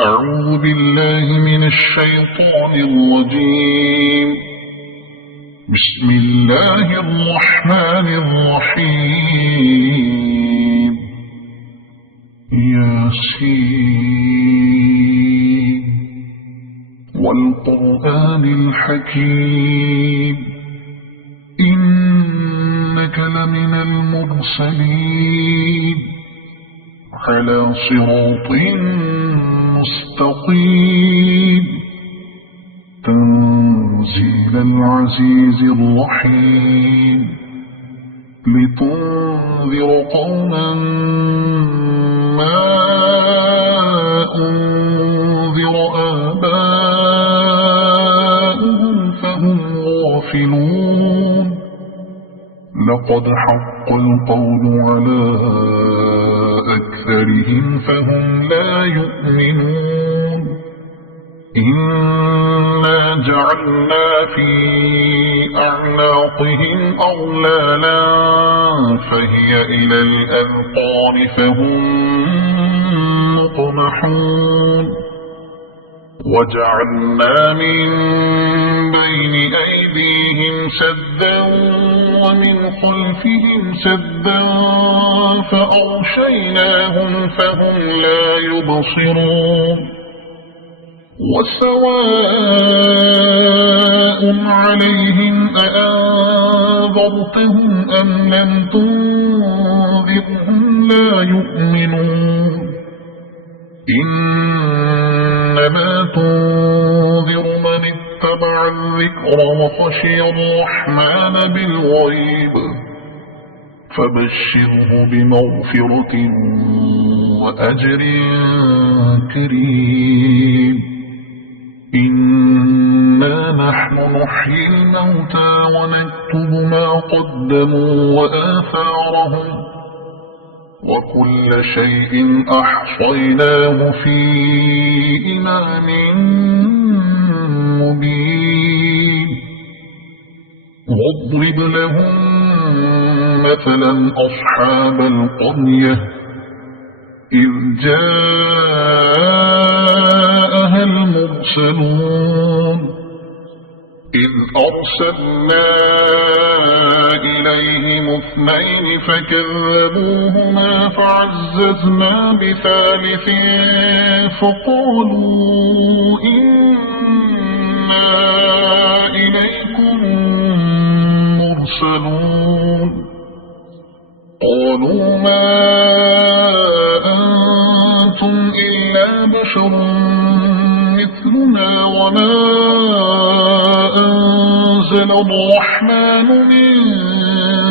أعوذ بالله من الشيطان الرجيم. بسم الله الرحمن الرحيم. ياسين والقرآن الحكيم إنك لمن المرسلين على صراط مستقيم تنزيل العزيز الرحيم لتنذر قوما ما أنذر آباؤهم فهم غافلون. لقد حق القول على أكثرهم فهم لا يؤمنون. إنا جعلنا في أعناقهم أغلالا فهي إلى الأذقان فهم مقمحون. وجعلنا من بين أيديهم سدا ومن خلفهم سدا فأغشيناهم فهم لا يبصرون. وسواء عليهم أأنذرتهم أم لم تنذرهم لا يؤمنون. إنما تنذر من اتبع الذكر وخشي الرحمن بالغيب فبشره بمغفرة وأجر كريم. إنا نحن نحيي الموتى ونكتب ما قدموا وآثارهم وكل شيء أحصيناه في إمام مبين. واضرب لهم مثلا أصحاب القرية إذ جاءها المرسلون إذ أرسلنا إليهم اثنين فكذبوهما فعززنا بثالث فقالوا إنا إليكم مرسلون. قالوا ما أنتم إلا بشر مثلنا وما أنزل الرحمن من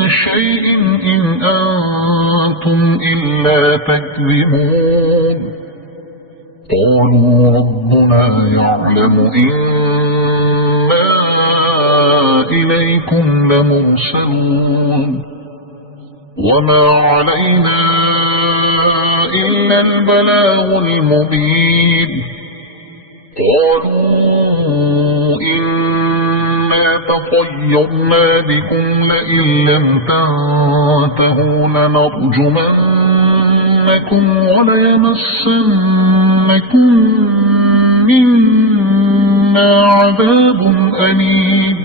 شيء إن أنتم إلا تكذبون. قالوا ربنا يعلم إنا إليكم لمرسلون وما علينا إلا البلاغ المبين. قالوا إنا تطيرنا بكم لئن لم تنتهوا لنرجمنكم وليمسنكم منا عذاب أليم.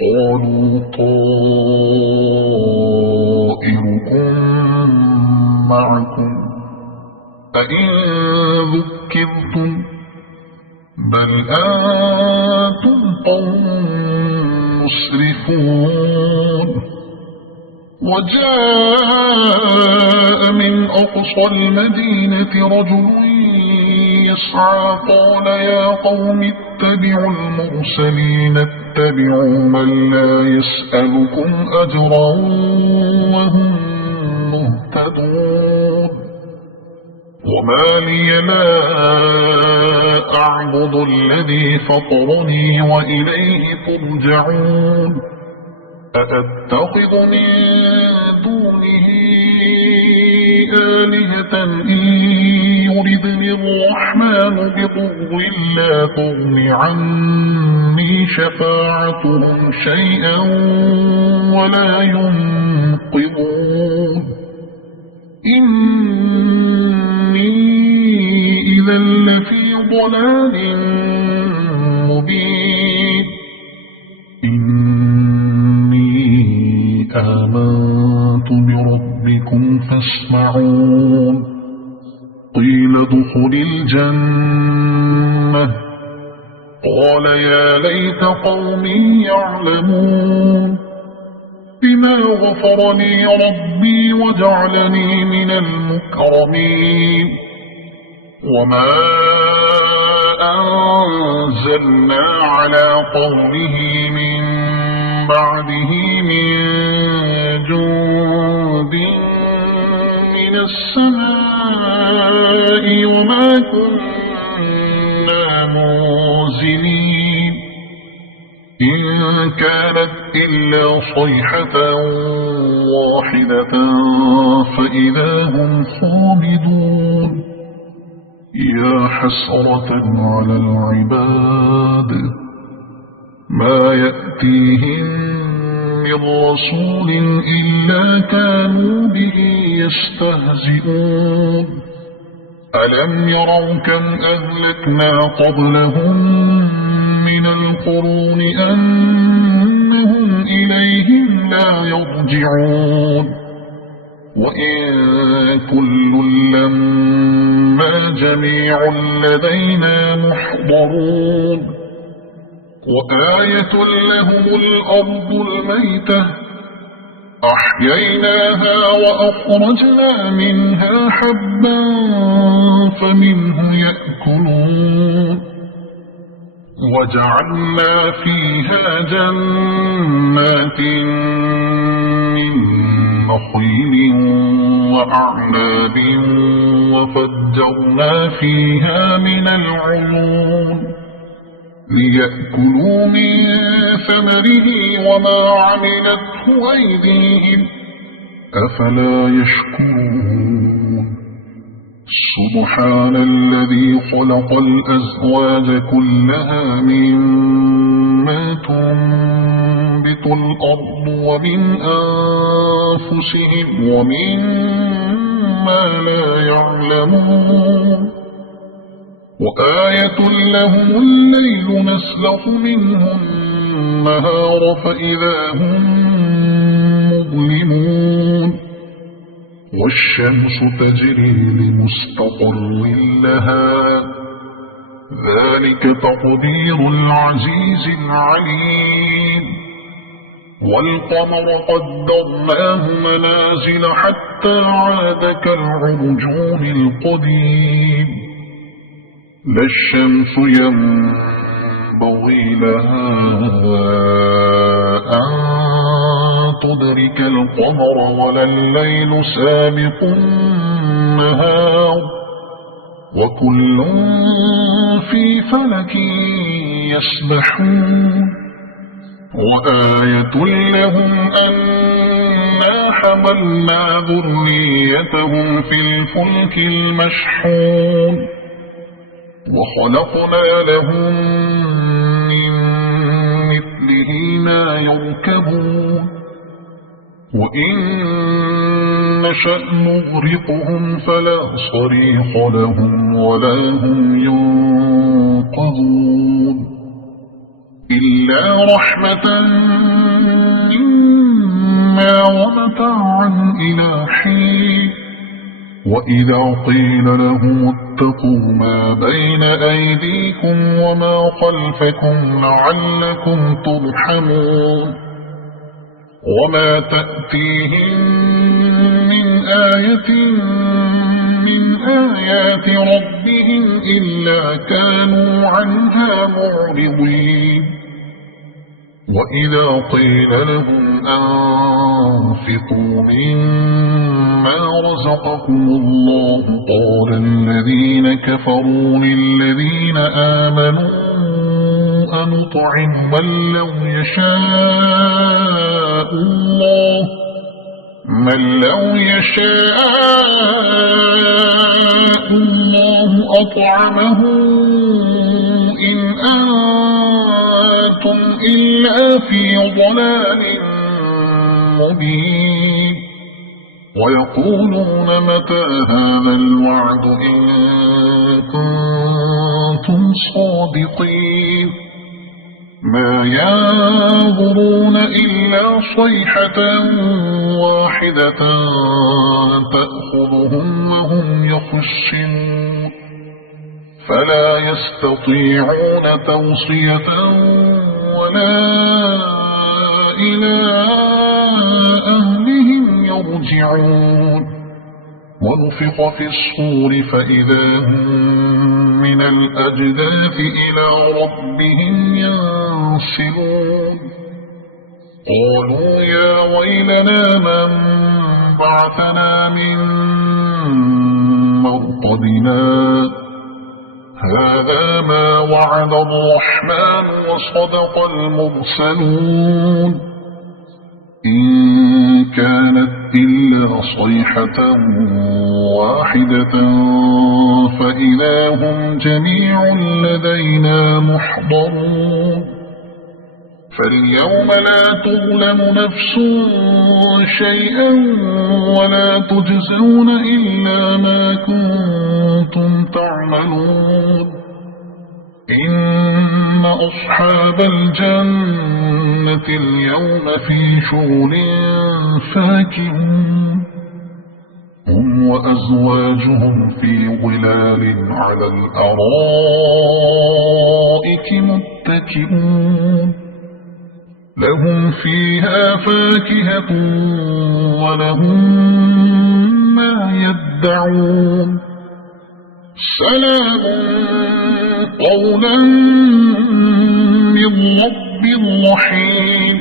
قالوا طائركم معكم أئن ذكرتم بل أنتم قوم مسرفون. وجاء من أقصى المدينة رجل يسعى قال يا قوم اتبعوا المرسلين اتبعوا من لا يسألكم أجرا وهم مهتدون. وما لي لا أعبد الذي فطرني وإليه ترجعون. أأتخذ من دونه آلهة إن يردني الرحمن بضر لا تغن عني شفاعتهم شيئا ولا ينقذون. إني إذا لفي ضلال مبين إني آمنت بربكم فاسمعون قيل ادخل الجنة قال يا ليت قومي يعلمون بما غفر لي ربي وجعلني من المكرمين وما أنزلنا على قومه من بعده من جند من السماء وما كنا منزلين إن كانت إلا صيحة واحدة فإذا هم خامدون يا حسرة على العباد ما يأتيهم من رسول إلا كانوا به يستهزئون ألم يروا كم أهلكنا قبلهم من القرون أنهم إليهم لا يرجعون وإن كل لما جميع لدينا محضرون وآية لهم الأرض الميتة أحييناها وأخرجنا منها حبا فمنه يأكلون وجعلنا فيها جنات من نخيل وأعناب وفجرنا فيها من العيون ليأكلوا من ثمره وما عملته أيديهم أفلا يشكرون سبحان الذي خلق الأزواج كلها مما تنبت الأرض ومن أنفسهم ومما لا يعلمون وآية لهم الليل نسلخ منه النهار فإذا هم مظلمون والشمس تجري لمستقر لها ذلك تقدير العزيز العليم والقمر قدرناه منازل حتى عاد كالعرجون القديم لا الشمس ينبغي لها أن تدرك القمر ولا الليل سابق النهار وكل في فلك يسبحون وآية لهم أنا حملنا ذريتهم في الفلك المشحون وخلقنا لهم من مثله ما يركبون وإن نشأ نغرقهم فلا صريخ لهم ولا هم ينقذون إلا رحمة منا ومتاعا إلى حين وإذا قيل لهم اتقوا ما بين أيديكم وما خلفكم لعلكم ترحمون وما تأتيهم من آية من آيات ربهم إلا كانوا عنها معرضين وإذا قيل لهم أنفقوا مما رزقكم الله قال الذين كفروا للذين آمنوا أنطعم من لو يشاء الله أطعمه إن أنتم إلا في ضلال مبين ويقولون متى هذا الوعد إن كنتم الصادقين ما ينظرون إلا صيحة واحدة تأخذهم وهم يخشون فلا يستطيعون توصية ولا إلى أهلهم يرجعون ونفخ في الصور فإذا هم من الأجداث إلى ربهم ينسلون قالوا يا ويلنا من بعثنا من مرقدنا هذا ما وعد الرحمن وصدق المرسلون إن كانت إلا صيحة واحدة فإذا هم جميع لدينا محضرون فاليوم لا تظلم نفس شيئا ولا تجزون إلا ما كنتم تعملون إن أصحاب الجنة اليوم في شغل فاكهون هم وأزواجهم في ظلال على الأرائك متكئون لهم فيها فاكهة ولهم ما يدعون سلام قولا من رب رحيم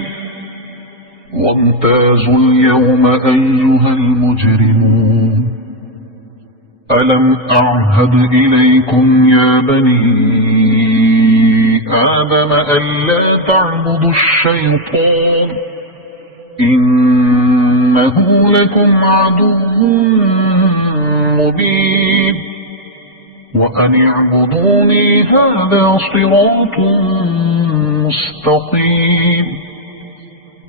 وامتازوا اليوم أيها المجرمون ألم أعهد إليكم يا بني آدم ألا تعبدوا الشيطان إنه لكم عدو مبين وأن اعبدوني هذا صراط مستقيم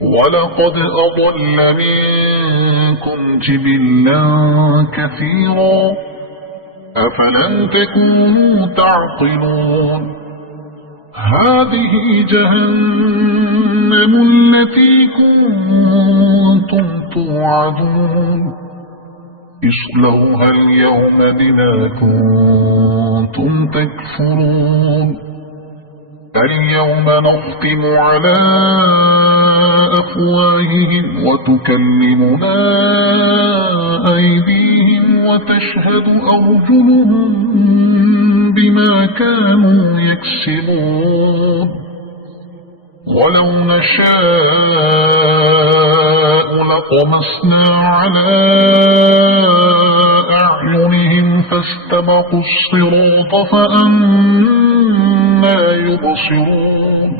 ولقد أضل منكم جبلا كثيرا أفلم تكونوا تعقلون هذه جهنم التي كنتم توعدون اصلوها اليوم بما كنتم تكفرون اليوم نختم على أفواههم وتكلمنا أيديهم وتشهد أرجلهم بما كانوا يكسبون ولو نشاء لطمسنا على أعينهم فاستبقوا الصراط فأنى يبصرون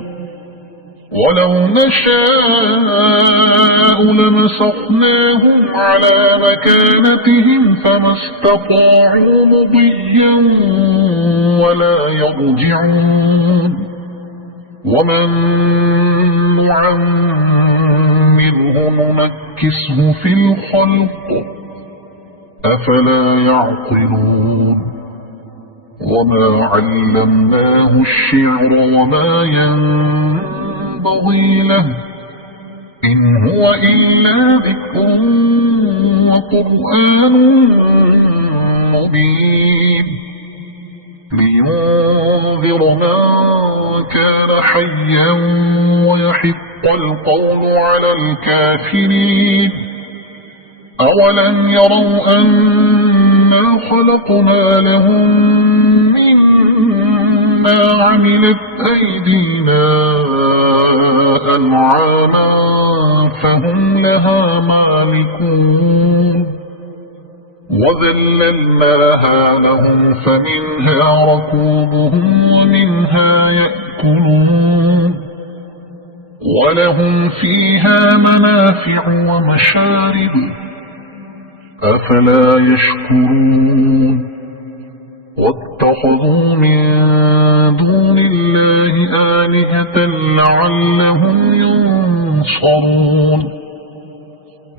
ولو نشاء لمسخناهم على مكانتهم فما استطاعوا مضيا ولا يرجعون ومن نعمره ننكسه في الخلق أفلا يعقلون وما علمناه الشعر وما ينبغي له إن هو إلا ذكر وقرآن مبين لينذر من كان حيا ويحق القول على الكافرين أولم يروا أنا خلقنا لهم مما عملت أيدينا أنعاما فهم لها مالكون وذللناها لهم فمنها ركوبهم ومنها يأكلون ولهم فيها منافع ومشارب أفلا يشكرون واتخذوا من دون الله آلهة لعلهم ينصرون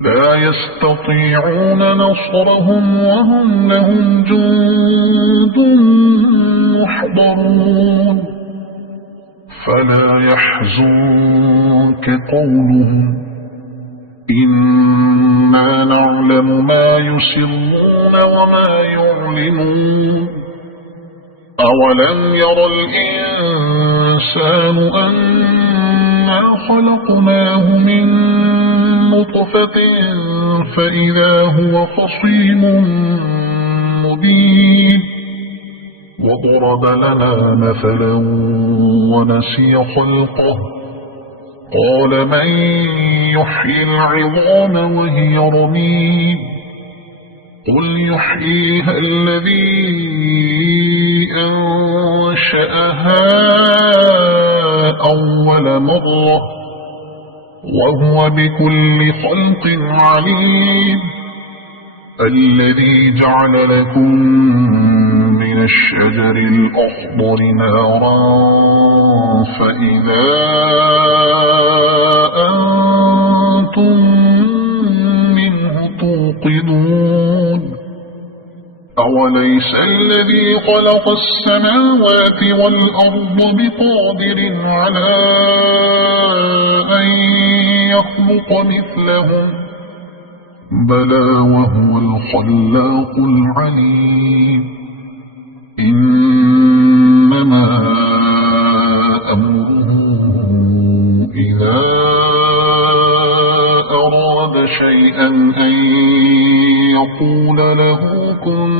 لا يستطيعون نصرهم وهم لهم جند محضرون فلا يحزنك قولهم إنا نعلم ما يسرون وما يعلنون أولم ير الإنسان أنا خلقناه من نطفة فإذا هو خصيم مبين وضرب لنا مثلا ونسي خلقه قال من يحيي العظام وهي رميم قل يحييها الذي أنشأها أول مرة وهو بكل خلق عليم الذي جعل لكم من الشجر الأخضر نارا فإذا أنتم منه توقدون أوليس الذي خلق السماوات والأرض بقادر على أن يخلق مثلهم بلى وهو الخلاق العليم إنما أمره إذا أراد شيئا أن يقول له كن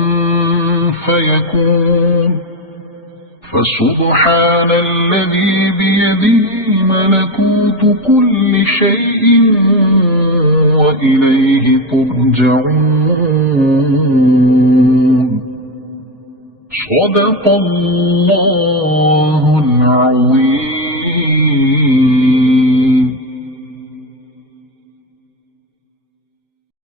فيكون فسبحان الذي بيده ملكوت كل شيء وإليه ترجعون صدق الله